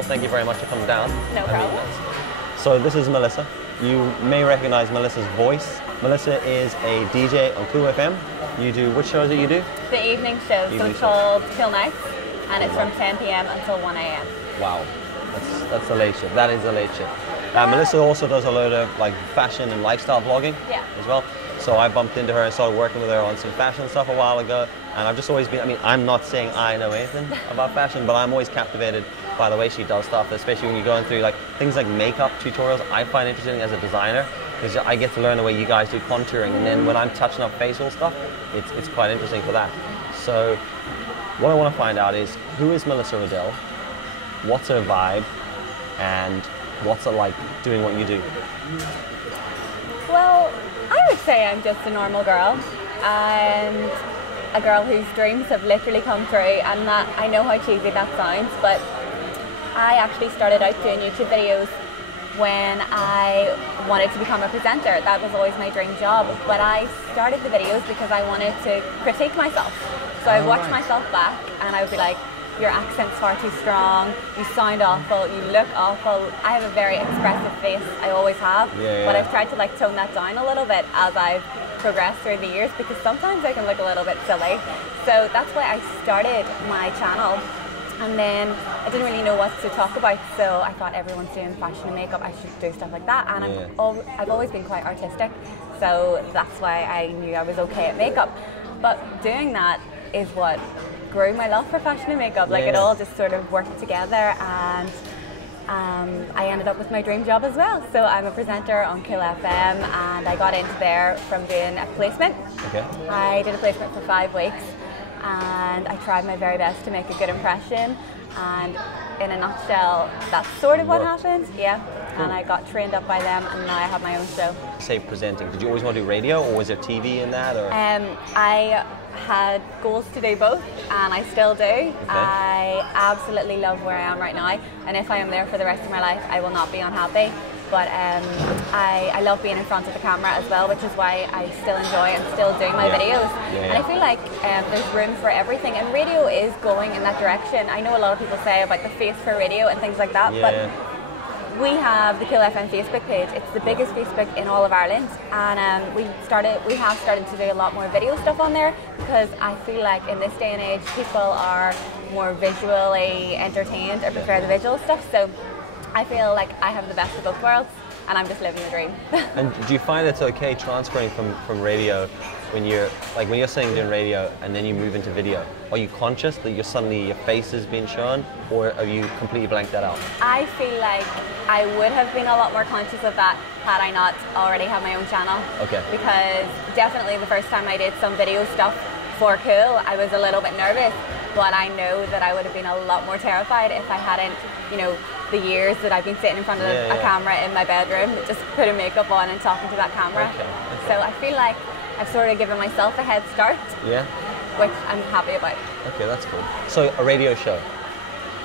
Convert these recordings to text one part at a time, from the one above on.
Well, thank you very much for coming down. No problem. So this is Melissa. You may recognize Melissa's voice. Melissa is a DJ on Cool FM. You do, which shows do you do? The evening show, so it's called Till Nights, and it's from 10 p.m. until 1 a.m. Wow, that's a late shift. That is a late shift. Melissa also does a load of like fashion and lifestyle vlogging as well. So I bumped into her and started working with her on some fashion stuff a while ago. And I've just always been, I mean, I'm not saying I know anything about fashion, but I'm always captivated by the way she does stuff, especially when you're going through like things like makeup tutorials. I find interesting as a designer because I get to learn the way you guys do contouring. And then when I'm touching up facial stuff, it's quite interesting for that. So what I want to find out is, who is Melissa Riddell? What's her vibe? And what's it like doing what you do? Well, I would say I'm just a normal girl, and a girl whose dreams have literally come true, and that I know how cheesy that sounds, but I actually started out doing YouTube videos when I wanted to become a presenter. That was always my dream job, but I started the videos because I wanted to critique myself. So I watched myself back and I would be like, your accent's far too strong, you sound awful, you look awful. I have a very expressive face, I always have, but I've tried to like tone that down a little bit as I've progressed through the years, because sometimes I can look a little bit silly. So that's why I started my channel, and then I didn't really know what to talk about, so I thought everyone's doing fashion and makeup, I should do stuff like that, and I've always been quite artistic, so that's why I knew I was okay at makeup. But doing that is what grew my love for fashion and makeup. Like it all just sort of worked together, and I ended up with my dream job as well. So I'm a presenter on Cool FM, and I got into there from doing a placement. I did a placement for 5 weeks, and I tried my very best to make a good impression, and in a nutshell, that's sort of what happened. And I got trained up by them, and now I have my own show. Say presenting, did you always want to do radio, or was there TV in that? Or? I had goals to do both, and I still do. I absolutely love where I am right now, and if I am there for the rest of my life, I will not be unhappy. But I love being in front of the camera as well, which is why I still enjoy and still do my videos. And I feel like there's room for everything, and radio is going in that direction. I know a lot of people say about the face for radio and things like that, but we have the Cool FM Facebook page. It's the biggest Facebook in all of Ireland, and we have started to do a lot more video stuff on there, because I feel like in this day and age people are more visually entertained or prefer the visual stuff, so I feel like I have the best of both worlds, and I'm just living the dream. And do you find it's okay transferring from radio when you're saying doing radio and then you move into video? Are you conscious that you're suddenly your face is being shown, or have you completely blanked that out? I feel like I would have been a lot more conscious of that had I not already had my own channel. Because definitely the first time I did some video stuff for Cool, I was a little bit nervous, but I know that I would have been a lot more terrified if I hadn't, you know, the years that I've been sitting in front of a camera in my bedroom, just putting makeup on and talking to that camera. So I feel like I've sort of given myself a head start, which I'm happy about. Okay, that's cool. So a radio show,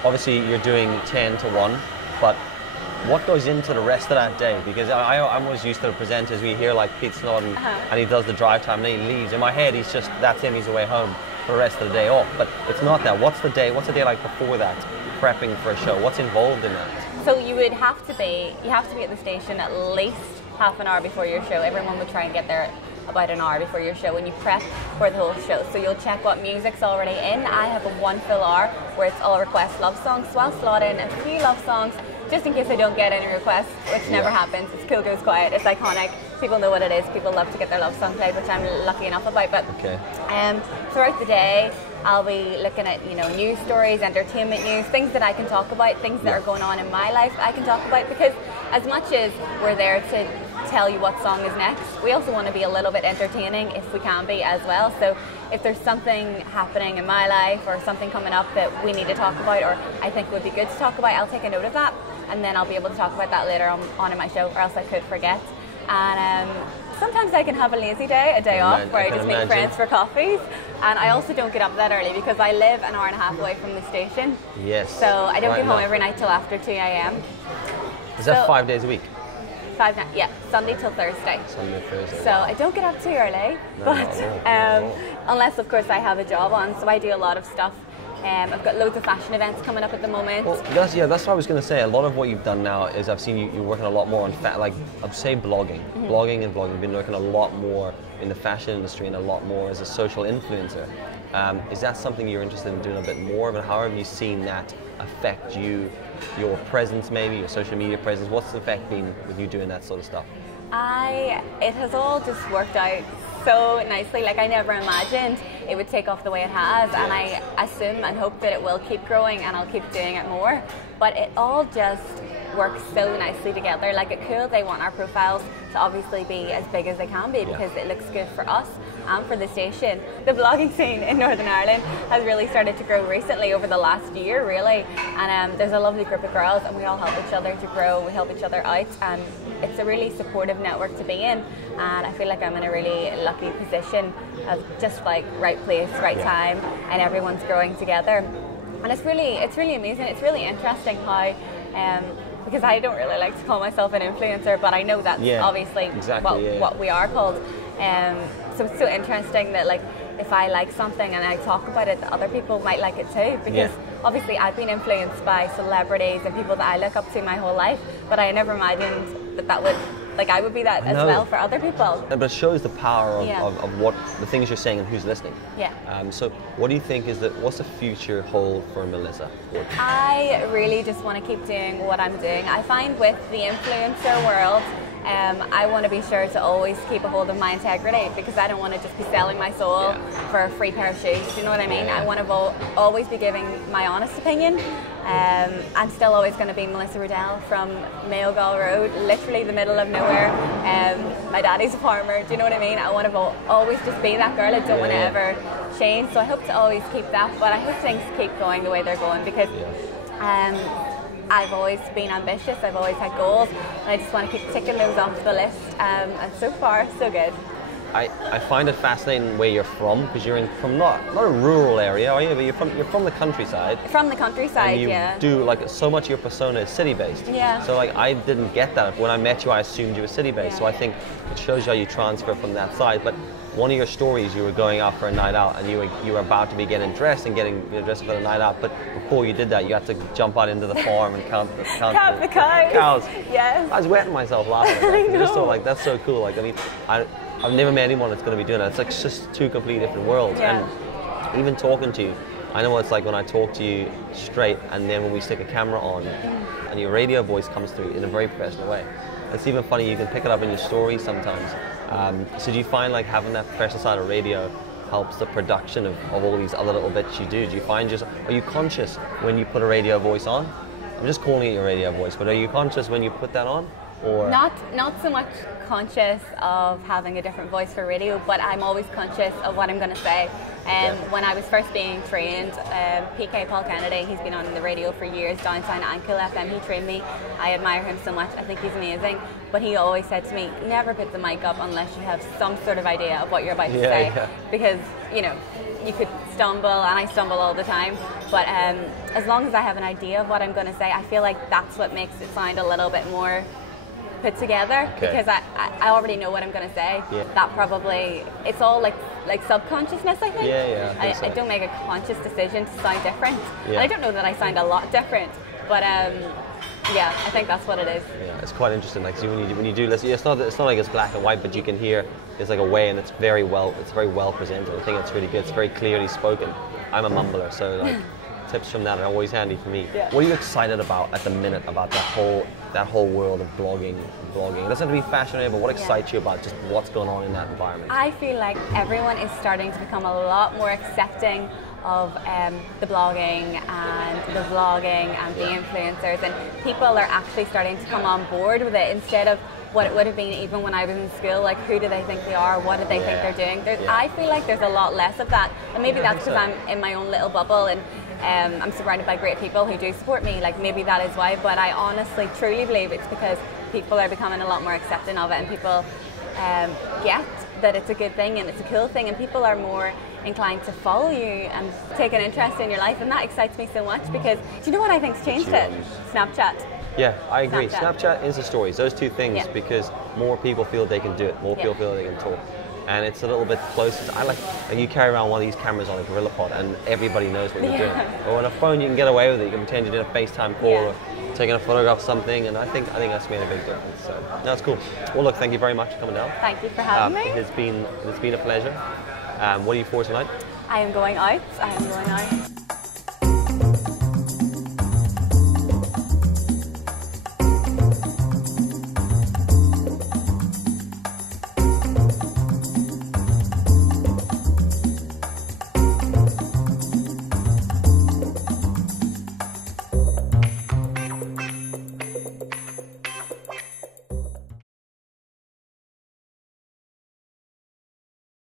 obviously you're doing 10 to 1, but what goes into the rest of that day? Because I'm always used to the presenters. We hear like Pete Snowden, and he does the drive time and then he leaves. In my head, that's him, he's away home for the rest of the day off. But it's not that. What's the day like before that, prepping for a show? What's involved in that? So you have to be at the station at least half an hour before your show. Everyone would try and get there about an hour before your show, and you prep for the whole show. So you'll check what music's already in. I have a 1 full hour where it's all request love songs, so I'll slot in a few love songs just in case I don't get any requests, which never happens. It's Cool Goes Quiet, it's iconic, people know what it is, people love to get their love song played, which I'm lucky enough about. But throughout the day I'll be looking at, you know, news stories, entertainment news, things that I can talk about, things that are going on in my life I can talk about, because as much as we're there to tell you what song is next, we also want to be a little bit entertaining if we can be as well. So if there's something happening in my life or something coming up that we need to talk about, or I think would be good to talk about, I'll take a note of that, and then I'll be able to talk about that later on in my show, or else I could forget. And sometimes I can have a lazy day, a day off, where I just make friends for coffees, and I also don't get up that early because I live an hour and a half away from the station. So I don't get home every night till after 2 a.m. Is that 5 days a week? 5 nights, yeah, Sunday till Thursday. Sunday, Thursday. So I don't get up too early, but unless of course I have a job on, so I do a lot of stuff I've got loads of fashion events coming up at the moment. Well, that's what I was going to say. A lot of what you've done now is I've seen you working a lot more on, like, I'd say blogging. Blogging and vlogging. You've been working a lot more in the fashion industry and a lot more as a social influencer. Is that something you're interested in doing a bit more of? And how have you seen that affect you, your presence maybe, your social media presence? What's the effect been with you doing that sort of stuff? It has all just worked out so nicely. Like, I never imagined it would take off the way it has, and I assume and hope that it will keep growing and I'll keep doing it more. But it all just works so nicely together. Like, at Cool, they want our profiles to obviously be as big as they can be because it looks good for us and for the station. The blogging scene in Northern Ireland has really started to grow recently over the last year, really. And there's a lovely group of girls, and we all help each other to grow. We help each other out, and it's a really supportive network to be in. And I feel like I'm in a really lucky position of just like right place, right time, and everyone's growing together. And it's really amazing. It's really interesting how, because I don't really like to call myself an influencer, but I know that's obviously what we are called. So it's so interesting that, like, if I like something and I talk about it, other people might like it too, because obviously I've been influenced by celebrities and people that I look up to my whole life, but I never imagined that would, like, I would be that as well for other people. But it shows the power of what the things you're saying and who's listening. So what do you think what's the future hold for Melissa? I really just want to keep doing what I'm doing. I find with the influencer world, I want to be sure to always keep a hold of my integrity, because I don't want to just be selling my soul for a free pair of shoes. Do you know what I mean? I want to always be giving my honest opinion. I'm still always going to be Melissa Riddell from Mayogal Road, literally the middle of nowhere. My daddy's a farmer. Do you know what I mean? I want to always just be that girl. I don't want to ever change. So I hope to always keep that. But I hope things keep going the way they're going, because I've always been ambitious, I've always had goals, and I just want to keep ticking those off the list, and so far, so good. I find it fascinating where you're from, because you're from not a rural area, are you? But you're from the countryside. From the countryside, and you do, like, so much of your persona is city-based. So, like, I didn't get that. When I met you, I assumed you were city-based. So I think it shows you how you transfer from that side. But one of your stories, you were going out for a night out, and you were about to be getting dressed and getting dressed for the night out. But before you did that, you had to jump out into the farm and count the cows. Yes. I was wetting myself laughing at that. I just thought, like, that's so cool. Like, I mean, I've never met anyone that's going to be doing that. It's like just two completely different worlds. And even talking to you, I know what it's like when I talk to you straight, and then when we stick a camera on, and your radio voice comes through in a very professional way. It's even funny, you can pick it up in your stories sometimes. So do you find, like, having that professional side of radio helps the production of all these other little bits you do? Do you find are you conscious when you put a radio voice on? I'm just calling it your radio voice, but are you conscious when you put that on? Or not so much conscious of having a different voice for radio, but I'm always conscious of what I'm going to say. When I was first being trained, PK Paul Kennedy, he's been on the radio for years, Downtown and Kill FM, he trained me. I admire him so much, I think he's amazing. But he always said to me, never put the mic up unless you have some sort of idea of what you're about to say. Because, you know, you could stumble, and I stumble all the time, but as long as I have an idea of what I'm going to say, I feel like that's what makes it sound a little bit more put together, because I already know what I'm going to say. That probably, it's all like subconsciousness, I think. I don't make a conscious decision to sound different. And I don't know that I sound a lot different, but I think that's what it is. It's quite interesting. Like, so when you do listen, it's not like it's black and white, but you can hear there's like a way, and it's very well presented. I think it's really good. It's very clearly spoken. I'm a mumbler, so like tips from that are always handy for me. What are you excited about at the minute about that whole world of blogging? It doesn't have to be fashion, but what excites you about just what's going on in that environment? I feel like everyone is starting to become a lot more accepting of the blogging and the vlogging and the influencers, and people are actually starting to come on board with it instead of what it would have been even when I was in school, like, who do they think they are, what do they think they're doing. I feel like there's a lot less of that, and maybe that's because I'm in my own little bubble, and I'm surrounded by great people who do support me, like, maybe that is why, but I honestly truly believe it's because people are becoming a lot more accepting of it, and people get that it's a good thing and it's a cool thing, and people are more inclined to follow you and take an interest in your life, and that excites me so much, because do you know what I think's changed it? Snapchat. Yeah, I agree. Snapchat, Insta stories, those two things, because more people feel they can do it, more people feel they can talk. and it's a little bit closer. You carry around one of these cameras on a gorilla pod, and everybody knows what you're doing. Or on a phone, you can get away with it. You can pretend you did a FaceTime call or taking a photograph of something, and I think that's made a big difference. So that's cool. Well, look, thank you very much for coming down. Thank you for having me. It's been a pleasure. What are you for tonight? I am going out.